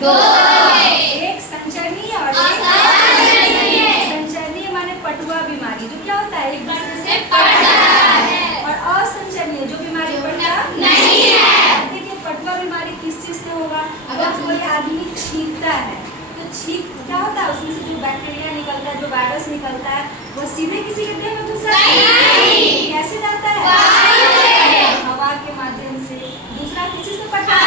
दो। एक संचरणीय और एक असंचरणीय। संचरणीय माने पटुआ बीमारी, जो क्या होता है एक दूसरे से पड़ता है, और असंचरणीय जो बीमारी पड़ता नहीं है। देखिए पटुआ बीमारी किस चीज से होगा? अगर कोई आदमी छींकता है तो छींक क्या होता है, उसमें से जो बैक्टीरिया निकलता है, जो वायरस निकलता है, वो सीधे किसी के देह में घुस जाता है। कैसे जाता है? हवा के माध्यम से। दूसरा किसी से पड़ता है?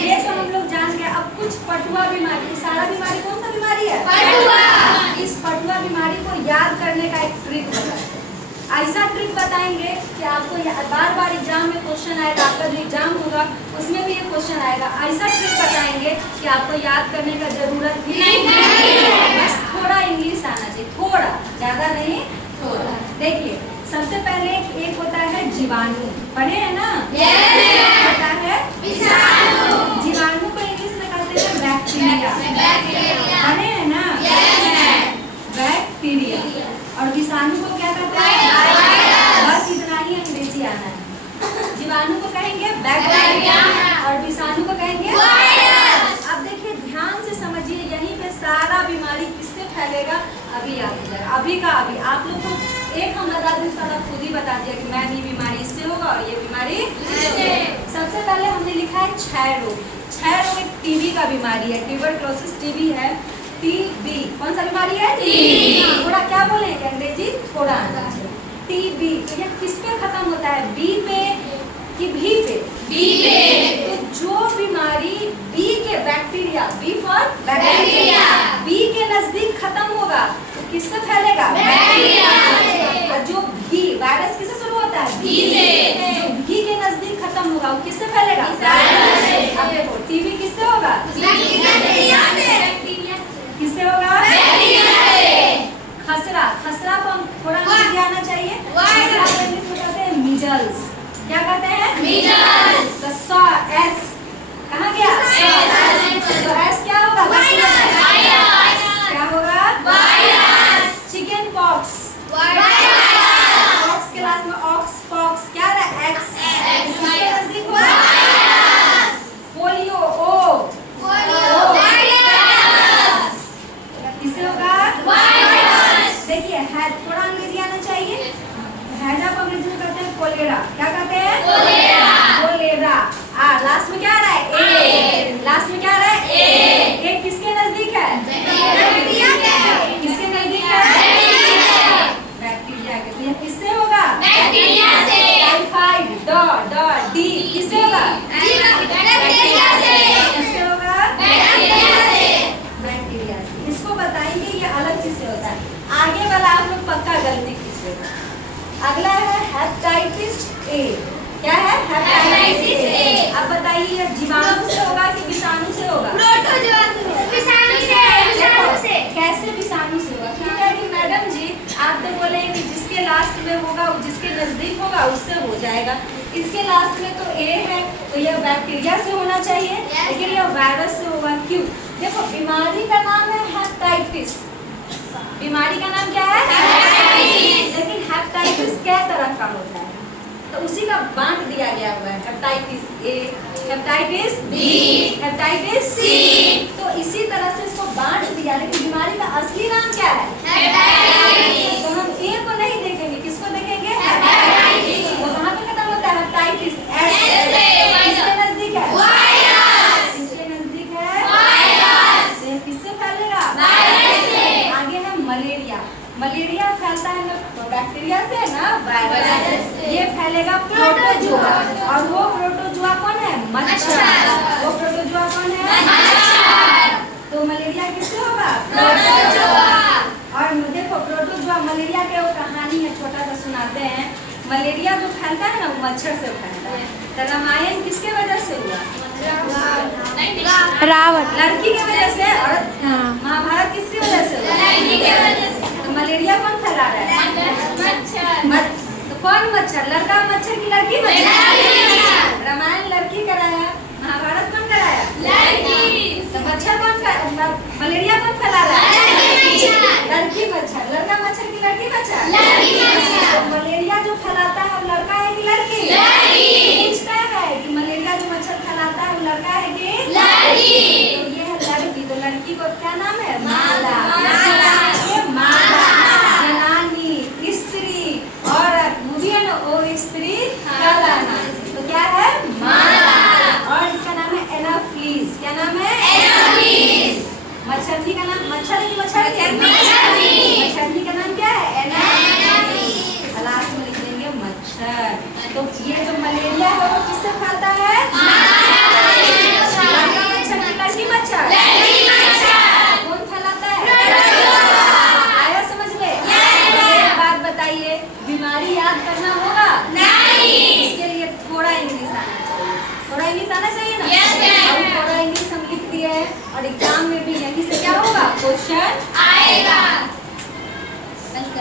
ये तो हम लोग जान गए। अब कुछ पटुआ बीमारी, सारा बीमारी कौन सा बीमारी है? पटुआ। इस पटुआ बीमारी को याद करने का एक ट्रिक बताएं। ऐसा ट्रिक बताएंगे कि आपको बार बार एग्जाम में क्वेश्चन आएगा, आपका जो एग्जाम होगा उसमें भी ये क्वेश्चन आएगा। ऐसा ट्रिक बताएंगे कि आपको याद करने का जरूरत भी नहीं, बस थोड़ा इंग्लिश आना चाहिए, थोड़ा, ज्यादा नहीं, थोड़ा। देखिए सबसे पहले एक होता है जीवाणु, पढ़े है ना? होता है विषाणु। जीवाणु को इंग्लिश में कहते हैं बैक्टीरिया, पढ़े है ना? बैक्टीरिया। और विषाणु को क्या कहते हैं? बस इतना ही अंग्रेजी आना है। जीवाणु को कहेंगे बैक्टीरिया और विषाणु को कहेंगे वायरस। अब देखिए ध्यान से समझिए, यहीं पे सारा बीमारी किससे फैलेगा अभी याद हो जाएगा। अभी का अभी आप लोग को एक हम बता दें, सारा खुद ही बता दिया कि मैम ये बीमारी इससे होगा और ये बीमारी इससे। सबसे पहले हमने लिखा है क्षय रोग। क्षय रोग एक टीबी का बीमारी है, ट्यूबरक्लोसिस टीबी है। टीबी कौन सा बीमारी है? टीबी। थोड़ा क्या बोलेंगे अंग्रेजी, थोड़ा आना चाहिए। टीबी तो ये किस पे खत्म होता है? बी पे कि भी पे? बी पे। तो जो बीमारी बी के bacteria, B for bacteria, B के नजदीक खत्म होगा तो किससे फैलेगा? बैक्टीरिया से। और जो भी वायरस किससे शुरू होता है? बी से। जो बी के नजदीक खत्म होगा वो किससे फैलेगा? वायरस से। अब देखो टीबी किससे होगा? बैक्टीरिया से। किससे होगा? बैक्टीरिया से। खसरा, खसरा को हम थोड़ा नीचे आना चाहिए। खसरा को इंग्लिश में कहते हैं मीजल्स। क्या कहते हैं? मीजल्स। तो स एस कहाँ गया? तो एस क्या होगा? वायरस। क्या होगा? Virus. Chicken pox, virus. Pox के लास्ट में ऑक्स, पॉक्स क्या रहा? एक्स। किसके नजदीक होगा? वायरस। पोलियो, ओ, किससे होगा? वायरस। देखिए है, थोड़ा अंग्रेजी आना चाहिए। हैजा को अंग्रेजी में कहते हैं कोलेरा। क्या कहते हैं? कोलेरा। कोलेरा। लास्ट में क्या आ रहा है? ए। लास्ट में क्या आ रहा है? ए। ए किसके नजदीक है? बैक्टीरिया के। किसके नजदीक है? बैक्टीरिया के। तो ये किससे होगा? बैक्टीरिया से। टाइफाइड, ड डी किससे होगा? बैक्टीरिया से। किससे होगा? बैक्टीरिया से। बैक्टीरिया से। इसको बताएंगे ये अलग चीज से होता है। आगे वाला आप लोग पक्का गलती कीजिएगा। अगला है हेपेटाइटिस ए। क्या है? हेपेटाइटिस ए। अब बताइए ये जीवाणु से होगा कि विषाणु से होगा? विषाणु से। कैसे विषाणु से होगा? ठीक है कि मैडम जी आप तो बोले कि जिसके लास्ट में होगा, जिसके नजदीक होगा उससे हो जाएगा। इसके लास्ट में तो ए है तो यह बैक्टीरिया से होना चाहिए, लेकिन यह वायरस से होगा। क्यों? देखो बीमारी का नाम है हेपेटाइटिस। बीमारी का नाम क्या है? हेपेटाइटिस। लेकिन हेपेटाइटिस क्या तरह का होता है? तो उसी का बांट दिया गया हुआ है। Hepatitis A, hepatitis B, hepatitis C. तो इसी तरह से इसको बांट दिया, लेकिन बीमारी का असली नाम क्या है? हेपेटाइटिस। तो हम ए को नहीं देखेंगे, किसको देखेंगे? हेपेटाइटिस। वो कहाँ पे खत्म होता है? हेपेटाइटिस एस से। किसके नजदीक है? वायरस। किसके नजदीक है? वायरस। तो किससे फैलेगा? वायरस से। आगे है मलेरिया। मलेरिया फैलता है ना बैक्टीरिया से ना वायरस से। ये फैलेगा प्रोटोजुआ। और वो प्रोटोजुआ कौन है? मच्छर। वो प्रोटोजुआ कौन है? मच्छर। तो मलेरिया किससे होगा? प्रोटोजुआ। और देखो प्रोटोजुआ मलेरिया के वो कहानी है, छोटा सा सुनाते हैं। मलेरिया जो फैलता है ना वो मच्छर से फैलता है। तो रामायण किसके वजह से हुआ? रावण। लड़की के वजह से। और महाभारत किसकी वजह से हुआ? लड़की के वजह से। तो मलेरिया कौन फैला रहा है? मच्छर। तो कौन मच्छर? लड़का मच्छर की लड़की मच्छर? रामायण लड़की कराया, महाभारत कौन कराया? लड़की। तो मच्छर कौन? मलेरिया कौन फैला रहा है? लड़की मच्छर। लड़का मच्छर की लड़की मच्छर? लड़की मच्छर। तो मलेरिया जो फैलाता है वो लड़का है कि लड़की? लड़की। मच्छरनी का नाम क्या है? एनाफिस। लास्ट में लिख देंगे मच्छर। तो ये जो मलेरिया है वो किससे फैलता है? मच्छर। कौन फैलाता है? आया समझ में? एक बात बताइए, बीमारी याद करना होगा? इसके लिए थोड़ा इंग्लिश आना चाहिए। थोड़ा इंग्लिश आना चाहिए ना? और थोड़ा इंग्लिश हम लिख दिए हैं और एग्जाम में भी यहीं से क्या होगा? क्वेश्चन आएगा।